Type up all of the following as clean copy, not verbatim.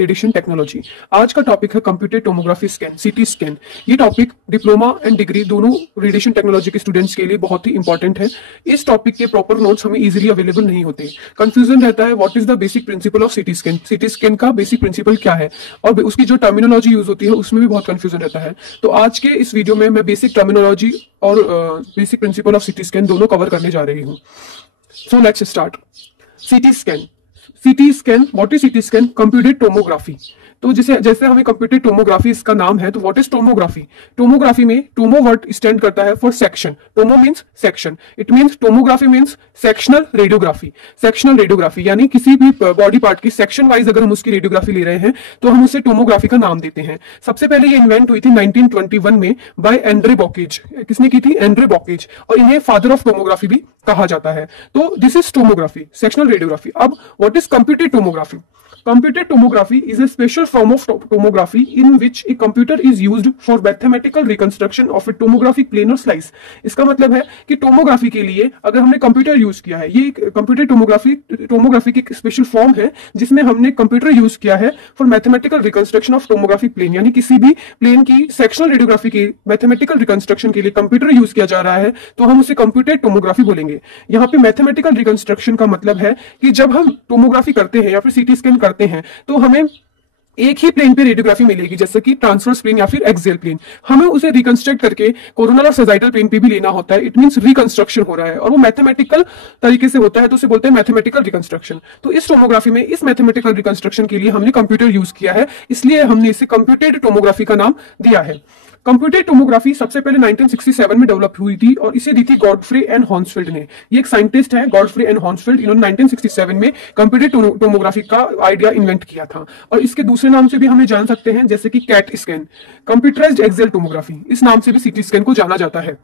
Radiation technology. आज का topic है computed tomography scan, CT scan. ये टॉपिक डिप्लोमा एंड डिग्री दोनों रेडिएशन टेक्नोलॉजी के स्टूडेंट्स के लिए बहुत ही इंपॉर्टेंट है। इस टॉपिक के प्रॉपर नोट्स हमें इजीली अवेलेबल नहीं होते। कंफ्यूजन रहता है what is the basic principle of CT scan, CT scan का बेसिक प्रिंसिपल क्या है, और उसकी जो टर्मिनोलॉजी यूज होती है उसमें भी बहुत कंफ्यूजन रहता है। तो आज के इस वीडियो में मैं बेसिक टर्मिनोलॉजी और basic principle of CT scan दोनों कवर करने जा रही हूँ। So let's start. CT scan, CT scan, what is CT scan? Computed tomography. तो जैसे हमें कंप्यूटेड टोमोग्राफी इसका नाम है, तो व्हाट इज टोमोग्राफी? टोमोग्राफी में टोमो वर्ड स्टैंड करता है for section. Tomo means section, it means tomography means sectional radiography. Sectional radiography यानी किसी भी बॉडी पार्ट की सेक्शन वाइज अगर हम उसकी रेडियोग्राफी ले रहे हैं तो हम उसे टोमोग्राफी का नाम देते हैं। सबसे पहले ये इन्वेंट हुई थी 1921 में बाय एंड्रे बॉकेज। किसने की थी? एंड्रे बॉकेज। और इन्हें फादर ऑफ टोमोग्राफी भी कहा जाता है। तो this is tomography, sectional radiography. अब what is computed tomography? Computed tomography is a special form of tomography in which a computer is used for mathematical reconstruction of a tomographic plane or slice। इसका मतलब है कि tomography के लिए अगर हमने computer use किया है, ये कंप्यूटर टोमोग्राफी की स्पेशल फॉर्म है जिसमें हमने कंप्यूटर यूज किया है for mathematical reconstruction of tomographic plane. यानी किसी भी प्लेन की सेक्शनल रेडियोग्राफी की मैथमेटिकल रिकंस्ट्रक्शन के लिए कंप्यूटर यूज किया जा रहा है तो हम उसे कंप्यूटेड टोमोग्राफी बोलेंगे। यहाँ पे मैथमेटिकल रिकंस्ट्रक्शन का मतलब है कि जब हम टोमोग्राफी करते हैं या फिर सीटी स्कैन करते हैं तो हमें एक ही प्लेन पे रेडियोग्राफी मिलेगी, जैसे कि ट्रांसवर्स प्लेन या फिर एक्सियल प्लेन। हमें उसे रिकंस्ट्रक्ट करके कोरोनल और सेजाइटल प्लेन पे भी लेना होता है। इट मींस रिकंस्ट्रक्शन हो रहा है और वो मैथमेटिकल तरीके से होता है, तो उसे बोलते हैं मैथमेटिकल रिकंस्ट्रक्शन। तो इस टोमोग्राफी में इस मैथमेटिकल रिकंस्ट्रक्शन के लिए हमने कंप्यूटर यूज किया है, इसलिए हमने इसे कंप्यूटेड टोमोग्राफी का नाम दिया है। कंप्यूटेड टोमोग्राफी सबसे पहले 1967 में डेवलप हुई थी और इसे दी थी गॉडफ्रे एंड हॉर्नफील्ड ने। ये एक साइंटिस्ट है गॉडफ्रे एंड हॉर्नफील्ड, इन्होंने 1967 में कंप्यूटेड टोमोग्राफी का आइडिया इन्वेंट किया था। और इसके दूसरे नाम से भी हमें जान सकते हैं, जैसे कि CAT scan, computerised axial tomography, इस नाम से भी सीटी स्कैन को जाना जाता है।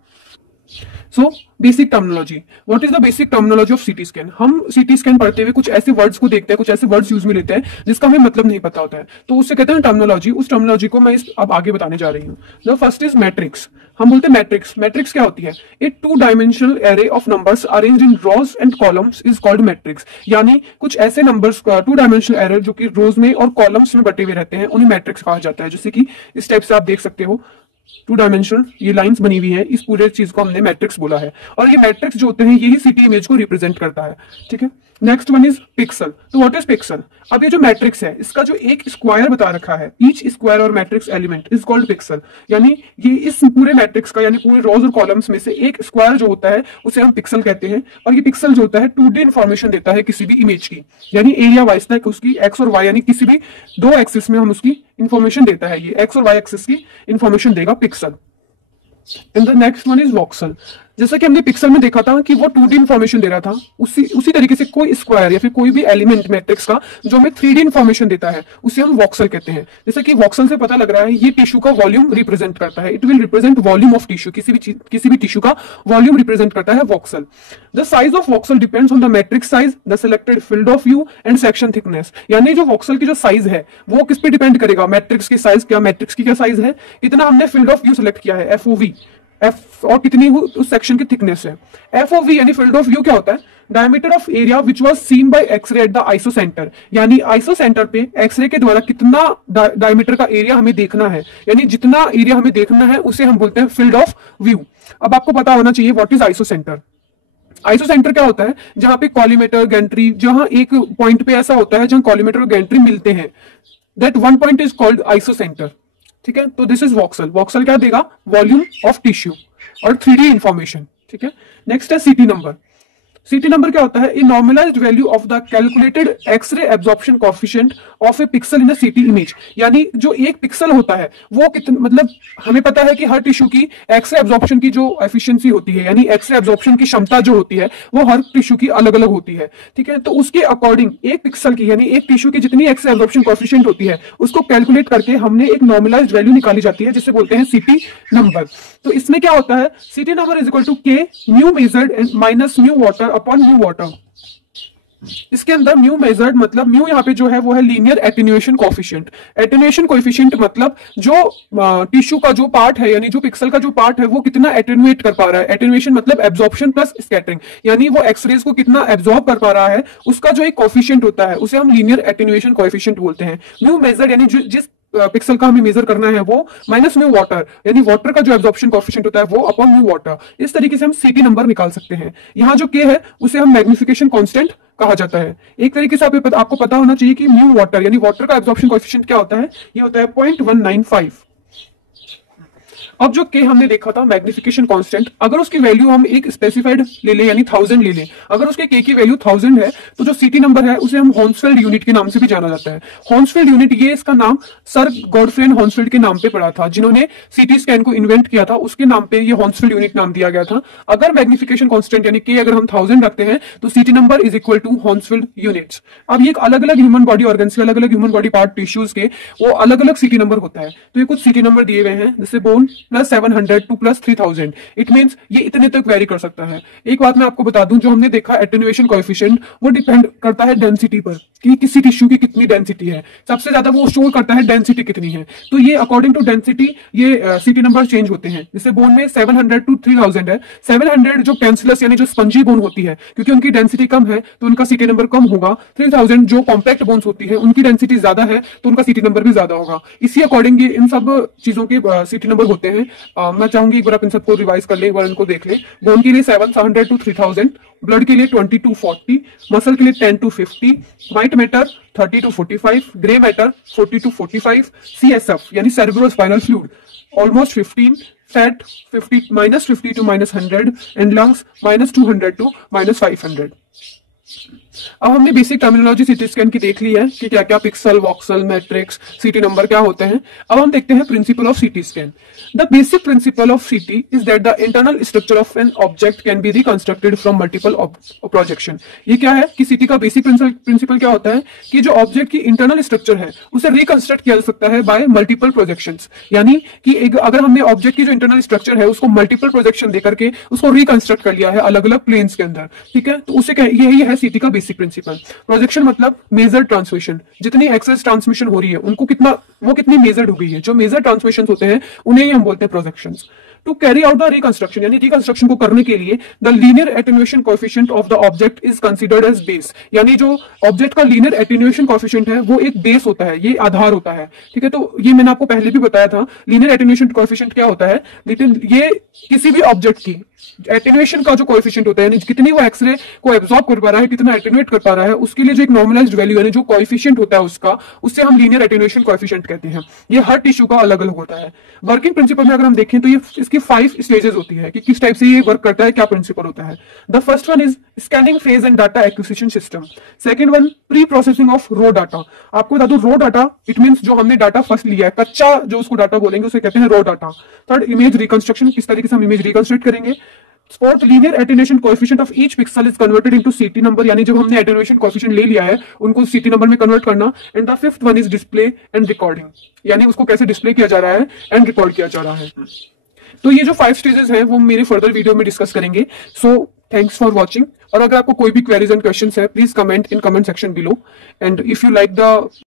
So basic terminology, what is the basic terminology of CT scan? हम सीटी स्कैन पढ़ते हुए कुछ ऐसे वर्ड्स को देखते हैं, कुछ ऐसे वर्ड्स यूज में लेते हैं जिसका हमें मतलब नहीं पता होता है, तो उससे कहते हैं टर्मिनोलॉजी। उस टर्मिनोलॉजी को मैं अब आगे बताने जा रही हूँ। The first is matrix. हम बोलते हैं मैट्रिक्स। मैट्रिक्स क्या होती है? A two dimensional array of numbers arranged in rows and columns is called matrix. यानी कुछ ऐसे नंबर्स टू डायमेंशनल एरे जो कि रोज में और कॉलम्स में बटे हुए रहते हैं, उन्हें मैट्रिक्स कहा जाता है। जैसे कि इस टाइप से आप देख सकते हो, टू डायमेंशनल ये लाइंस बनी हुई है, इस पूरे चीज को हमने मैट्रिक्स बोला है। और ये मैट्रिक्स जो होते हैं यही सीटी इमेज को रिप्रेजेंट करता है। ठीक है, नेक्स्ट वन इज पिक्सल। तो व्हाट इज पिक्सल? अब ये जो मैट्रिक्स है इसका जो एक स्क्वायर बता रखा है, ईच स्क्वायर और matrix element is called pixel. यानी ये इस पूरे मैट्रिक्स का यानी पूरे रोज और कॉलम्स में से एक स्क्वायर जो होता है उसे हम पिक्सल कहते हैं। और ये पिक्सल जो होता है 2D इंफॉर्मेशन देता है किसी भी इमेज की, यानी एरिया वाइज तक उसकी एक्स और वाई यानी किसी भी दो एक्सिस में हम उसकी इंफॉर्मेशन देता है। ये एक्स और वाई एक्सिस की इंफॉर्मेशन देगा pixel. And the next one is voxel. जैसा कि हमने पिक्सल में देखा था कि वो 2D इंफॉर्मेशन दे रहा था, उसी तरीके से कोई स्क्वायर या फिर कोई भी एलिमेंट मैट्रिक्स का जो हमें 3D इंफॉर्मेशन देता है उसे हम वॉक्सल कहते हैं। जैसे कि वॉक्सल से पता लग रहा है ये टिश्यू का वॉल्यूम रिप्रेजेंट करता है। It will represent volume of tissue, किसी भी टिश्यू का वॉल्यूम रिप्रेजेंट करता है voxel. The size of voxel depends on the matrix size, the selected field of view and section thickness. यानी जो वॉक्सल की जो साइज है वो किस पे डिपेंड करेगा? मैट्रिक्स की साइज, क्या मैट्रिक्स की क्या साइज है, इतना हमने फील्ड ऑफ व्यू सिलेक्ट किया है FOV, एफ, और कितनी उस सेक्शन की थिकनेस है। FOV यानी फील्ड ऑफ व्यू क्या होता है? Diameter of area which was seen by xray at the isocentre. यानी आइसोसेंटर पे एक्सरे के द्वारा कितना डायमीटर का एरिया हमें देखना है, यानी जितना एरिया हमें देखना है उसे हम बोलते हैं फील्ड ऑफ व्यू। अब आपको पता होना चाहिए व्हाट इज आइसोसेंटर। आइसोसेंटर क्या होता है? जहां पे कॉलीमेटर गैंट्री, जहां एक पॉइंट पे ऐसा होता है जहां कॉलीमेटर और गैंट्री मिलते हैं, that one point is called isocentre. ठीक है, तो दिस इज वॉक्सल। वॉक्सल क्या देगा? वॉल्यूम ऑफ टिश्यू और 3D इंफॉर्मेशन। ठीक है, नेक्स्ट है सीटी नंबर। सीटी नंबर क्या होता है? A normalised value of the calculated xray absorption coefficient of a pixel in a CT image. यानी जो एक पिक्सल होता है वो कितना, मतलब हमें पता है कि हर टिश्यू की एक्सरे एब्जॉर्प्शन की जो एफिशिएंसी होती है यानी एक्सरे एब्जॉर्प्शन की क्षमता जो होती है वो हर टिश्यू की अलग अलग होती है। ठीक है, तो उसके अकॉर्डिंग एक पिक्सल की यानी एक टिश्यू की जितनी एक्सरे एब्जॉर्प्शन कोएफिशिएंट होती है उसको कैलकुलेट करके हमने एक नॉर्मलाइज्ड वैल्यू निकाली जाती है जिसे बोलते हैं सीटी नंबर। तो इसमें क्या होता है? CT number is equal to K mu measured minus mu water upon mu water. इसके अंदर म्यू मेजर्ड मतलब म्यू यहाँ पे जो है वो है linear attenuation coefficient. Attenuation coefficient मतलब जो टिश्यू का जो पार्ट है यानी जो पिक्सल का जो पार्ट है वो कितना एटेन्यूएट कर पा रहा है। एटेन्यूएशन मतलब एब्जॉर्प्शन प्लस स्कैटरिंग, यानी वो एक्सरेज को कितना एब्जॉर्ब कर पा रहा है, उसका जो एक कोफिशिएंट होता है उसे हम लीनियर एटेन्यूएशन कोफिशिएंट बोलते हैं। म्यू मेजर्ड यानी जिस पिक्सल का हमें मेजर करना है वो माइनस म्यू वाटर, यानी वाटर का जो एब्जॉर्प्शन कोएफिशिएंट होता है वो अपॉन म्यू वाटर। इस तरीके से हम सीटी नंबर निकाल सकते हैं। यहाँ जो के है उसे हम मैग्निफिकेशन कांस्टेंट कहा जाता है। एक तरीके से आपको पता होना चाहिए कि म्यू वाटर यानी वाटर का एब्जॉर्प्शन कोएफिशिएंट क्या होता है, ये होता है 0.195। अब जो के हमने देखा था मैग्निफिकेशन कांस्टेंट, अगर उसकी वैल्यू हम एक स्पेसिफाइड ले लें यानी 1000 ले लें, अगर उसके के की वैल्यू 1000 है तो जो सीटी नंबर है उसे हम हॉन्सफेल्ड यूनिट के नाम से भी जाना जाता है। हॉन्सफेल्ड यूनिट, ये इसका नाम सर गॉडफ्रे हॉन्सफेल्ड के नाम पे पड़ा था, जिन्होंने सीटी स्कैन को इन्वेंट किया था, उसके नाम पे ये हॉन्सफेल्ड यूनिट नाम दिया गया था। अगर मैग्निफिकेशन कांस्टेंट यानी के अगर हम 1000 रखते हैं तो CT number is equal to Hounsfield units. अब ये अलग अलग ह्यूमन बॉडी ऑर्गन के, अलग अलग ह्यूमन बॉडी पार्ट टिश्यूज के वो अलग अलग सीटी नंबर होता है। तो ये कुछ सीटी नंबर दिए हुए हैं, जैसे bone plus 700 two plus 3000। It means ये इतने तक वेरी कर सकता है। एक बात मैं आपको बता दूं, जो हमने देखा एटेन्यूएशन कोएफिशिएंट वो डिपेंड करता है डेंसिटी पर कि किसी टिश्यू की कितनी डेंसिटी है। सबसे ज्यादा वो शो करता है डेंसिटी कितनी है, तो ये अकॉर्डिंग टू डेंसिटी ये सीटी नंबर चेंज होते हैं। जैसे बोन में 700 टू 3000 है। 700 जो कैंसलस यानी जो स्पंजी बोन होती है, क्योंकि उनकी डेंसिटी कम है तो उनका सीटी नंबर कम होगा। 3000 जो कॉम्पैक्ट बोन्स होती है उनकी डेंसिटी ज्यादा है तो उनका सीटी नंबर भी ज्यादा होगा। इसी अकॉर्डिंग ये इन सब चीजों के सीटी नंबर होते हैं। मैं चाहूंगी एक बार आप इन सबको रिवाइज कर ले, एक बार इनको देख ले। बोन के लिए 700 टू 3000, ब्लड के लिए 20 टू 40, मसल के लिए 10 to 50, white matter 30 to 45, grey matter 40 to 45, CSF यानी cerebrospinal fluid almost 15, fat 50 to -100 and lungs -200 to -500। अब हमने बेसिक टर्मिनोलॉजी सीटी स्कैन की देख ली है कि क्या क्या pixel, voxel, matrix, CT number क्या होते हैं। अब हम देखते हैं principle of CT scan. The basic principle of CT is that the internal structure of an object can be reconstructed from multiple projection. ये क्या है कि सीटी का बेसिक प्रिंसिपल क्या होता है कि जो ऑब्जेक्ट की इंटरनल स्ट्रक्चर है उसे रिकंस्ट्रक्ट किया जा सकता है बाय मल्टीपल प्रोजेक्शंस। यानी कि अगर हमने ऑब्जेक्ट की जो इंटरनल स्ट्रक्चर है उसको मल्टीपल प्रोजेक्शन देकर के उसको रिकंस्ट्रक्ट कर लिया है अलग अलग प्लेन्स के अंदर, ठीक है, तो उसे यही है सीटी का बेसिक प्रिंसिपल। प्रोजेक्शन मतलब मेजर ट्रांसमिशन, जितनी एक्सेस ट्रांसमिशन हो रही है उनको कितनी मेजर्ड हो गई है। जो मेजर ट्रांसमिशन होते हैं उन्हें ही हम बोलते हैं projections. To carry out the reconstruction यानी रिकंस्ट्रक्शन को करने के लिए the linear attenuation coefficient of the object is considered as base. यानी जो ऑब्जेक्ट का लीनियर एटेन्यूएशन कोएफिशिएंट है वो एक बेस होता है, ये आधार होता है, ठीक है। तो ये मैंने आपको पहले भी बताया था लीनियर एटेन्यूएशन कोएफिशिएंट क्या होता है, लेकिन ये किसी भी ऑब्जेक्ट की एटेन्यूएशन का जो कोएफिशिएंट होता है यानी कितनी वो एक्सरे को एब्जॉर्ब कर पा रहा है, कितना एटेन्यूएट कर पा रहा है, उसके लिए जो एक नॉर्मलाइज्ड वैल्यू यानी जो कोएफिशिएंट होता है उसका, उससे हम लीनियर एटेन्यूएशन कोएफिशिएंट कहते हैं। ये हर टिश्यू का अलग अलग होता है। वर्किंग प्रिंसिपल में अगर हम देखें तो ये इसकी 5 स्टेजेस होती है कि किस टाइप से ये वर्क करता है, क्या प्रिंसिपल होता है। The first one is scanning phase and data acquisition system. Second one pre processing of raw data. आपको बता दूं रॉ डाटा इट मींस जो हमने डाटा फर्स्ट लिया है, कच्चा जो उसको डाटा बोलेंगे उसे कहते हैं raw data. Third image reconstruction, किस तरीके से हम इमेज रिकंस्ट्रक्ट करेंगे। Fourth linear attenuation coefficient of each pixel is converted into सीटी नंबर, यानी जब हमने एटेन्यूएशन कोएफिशिएंट ले लिया है उनको सीटी नंबर में कन्वर्ट करना। And the fifth one is display and recording, यानी उसको कैसे डिस्प्ले किया जा रहा है एंड रिकॉर्ड किया जा रहा है। तो ये जो 5 स्टेजेस हैं वो मेरे फर्दर वीडियो में डिस्कस करेंगे। So thanks for watching. और अगर आपको कोई भी क्वेरीज एंड क्वेश्चंस है please comment in comment section below. And if you like the